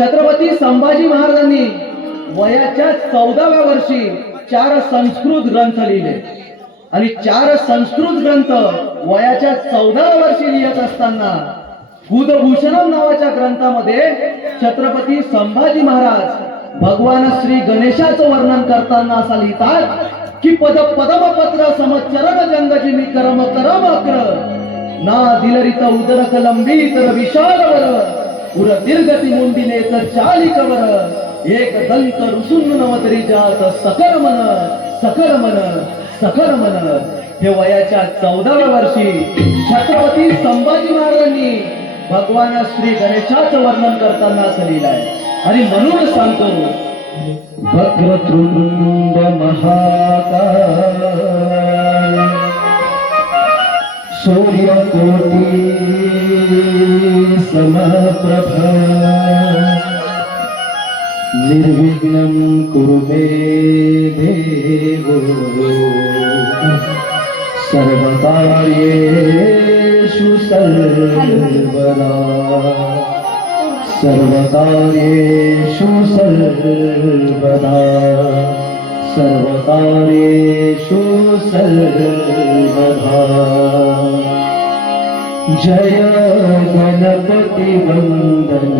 छत्रपती संभाजी महाराजांनी वयाच्या चौदाव्या वर्षी चार संस्कृत ग्रंथ लिहिले. आणि चार संस्कृत ग्रंथ वयाच्या चौदाव्या वर्षी लिहित असताना बुधभूषणम नावाच्या ग्रंथामध्ये छत्रपती संभाजी महाराज भगवान श्री गणेशाचं वर्णन करताना असा लिहितात की पद पदम पत्र समचरण जंगजिनी करम करम अक्र. ना दिलरित उदरक लंबी तर विशाल वर उर दीर्घती मुंदिले तर चालिकवर. एक दंत रुसून नवतरी जात सकल मन सकर मन सकर मन हे वयाच्या चौदाव्या वर्षी छत्रपती संभाजी महाराजांनी भगवान श्री गणेशाचं वर्णन करताना असं लिहिलं आहे. आणि म्हणून सांगतो वक्रतुंड सूर्य कोटी समप्रभ निर्विघ्नं कुरु मे देव। सर्वकार्येषु सर्वदा। सर्वकार्येषु सर्वदा। सर्वकार्येषु सर्वदा। जय गणपति वन्दन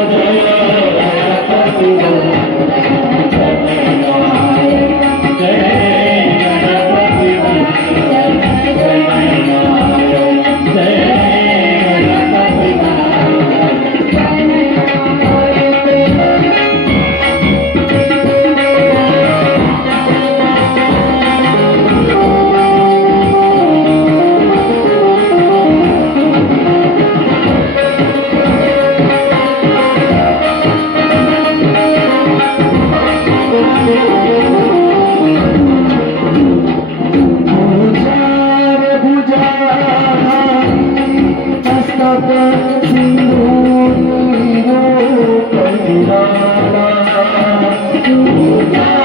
Yeah.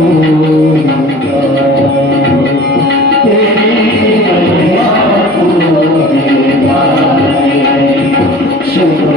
Thank you.